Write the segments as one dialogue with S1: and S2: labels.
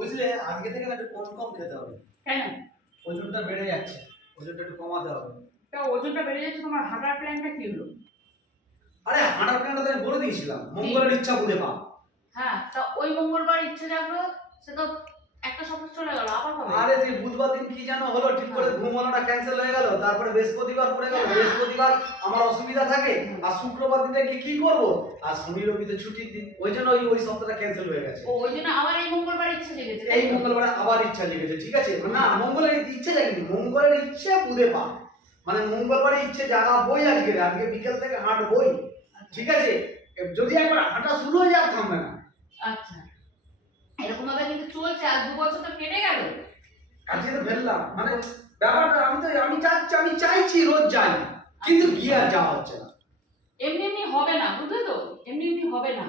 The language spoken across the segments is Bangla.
S1: বুঝলে আজকে থেকে না একটু কম কম খেতে হবে।
S2: কেন?
S1: ওজনটা বেড়ে যাচ্ছে ওজনটা একটু কমাতে হবে।
S2: তা ওজনটা বেড়ে যাচ্ছে তোমার হাঁটার প্ল্যানটা কি হলো?
S1: আরে হাঁটার প্ল্যানটা তো আমি বলে দিয়েছিলাম মঙ্গলের ইচ্ছা বুঝে পা
S2: হ্যাঁ তা ওই মঙ্গলবার ইচ্ছে জাগলো সে তো একটা সপ্তাহ আবার কবে
S1: বুধবার দিন কি জানো হলো ঠিক করে ঘুম ক্যান্সেল হয়ে গেল তারপরে বৃহস্পতিবার পড়ে গেল বৃহস্পতিবার আমার অসুবিধা থাকে আর শুক্রবার দিনটা কি কি করব? আর শনি রবি তো ছুটির দিন ওই জন্য ওই ওই সপ্তাহটা ক্যান্সেল হয়ে গেছে।
S2: ও ওই জন্য আবার এই মঙ্গলবার ইচ্ছে জেগেছে
S1: এই? মঙ্গলবারে আবার ইচ্ছা জেগেছে ঠিক আছে? না মঙ্গলের ইচ্ছে জাগেনি মঙ্গলের ইচ্ছে বুধে পা। মানে মঙ্গলবারে ইচ্ছে জাগা বই আজকে আজকে বিকেল থেকে হাঁট বই ঠিক আছে? যদি একবার হাঁটা শুরু হয়ে যায় থামবে না।
S2: আচ্ছা। এরকম ভাবে কিন্তু চলছে আর দু বছর তো কেটে গেল।
S1: তো ফেললাম। মানে ব্যাপারটা আমি তো আমি চাচ্ছি আমি চাইছি রোজ যাই কিন্তু গিয়ে আর যাওয়া হচ্ছে না।
S2: এমনি এমনি হবে না বুঝলে তো? এমনি এমনি হবে না।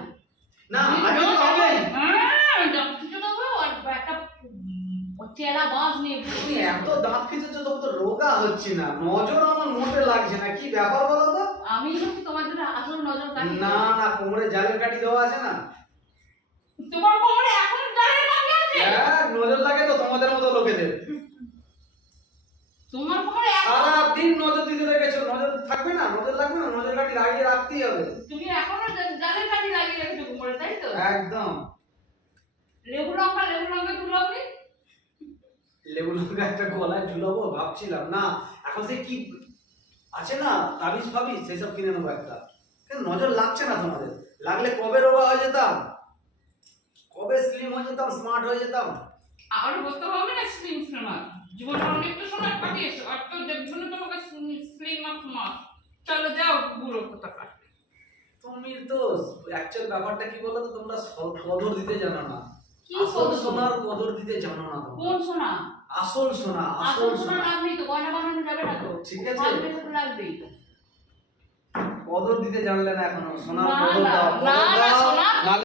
S1: না আগে তো হবেই
S2: হ্যাঁ, একটা চেরা বাঁশ নিয়ে
S1: এত দাঁত খিচেছো তো রোগা হচ্ছে না। নজর আমার মোটে লাগছে না। কি ব্যাপার বলো তো?
S2: আমি তোমার জন্য আসল নজর
S1: না না কোমরে জালের কাটি দেওয়া আছে না।
S2: তোমার কোমরে এখন দাঁড়িয়ে লাগে আছে
S1: হ্যাঁ নজর লাগে তো তোমাদের মতো লোকেদের।
S2: তোমার
S1: সারা দিন নজর দিতে রেখেছো। নজর থাকবে না? নজর লাগবে না? নজর লাগিয়ে রাখতেই হবে।
S2: তুমি এখনও জালের কাঠি লাগিয়ে রেখেছো কোমরে তাই তো?
S1: একদম।
S2: লেবু লঙ্কা লেবু লঙ্কা তুলাবি
S1: লেবু লঙ্কা একটা গলায় ঝুলাবো ভাবছিলাম। না এখন সে কি আছে না তাবিজ ফাবিজ সেসব কিনে নেব একটা। কিন্তু নজর লাগছে না তোমাদের। লাগলে কবে রোগা হয়ে যেতাম? কবে স্লিম হয়ে যেতাম স্মার্ট হয়ে যেতাম?
S2: আর বলতে হবে না স্লিম সোনা জীবনে অনেকটা সময় কাটিয়েছো আর তো দেখব তোমাকে স্লিম আর স্মার্ট চলো যাও বুড়ো কোথাকার।
S1: তুমি তো অ্যাকচুয়াল ব্যাপারটা কি বলো তো তোমরা কদর দিতে জানো না।
S2: কি
S1: আসল সোনার কদর দিতে জানো না
S2: কোন সোনা?
S1: আসল সোনা
S2: আসল সোনা
S1: সোনা।
S2: তো গয়না বানানো যাবে না তো।
S1: ঠিক আছে।
S2: তো লাগবেই।
S1: কদর দিতে জানলে না এখনও সোনার কদর
S2: না,
S1: দাও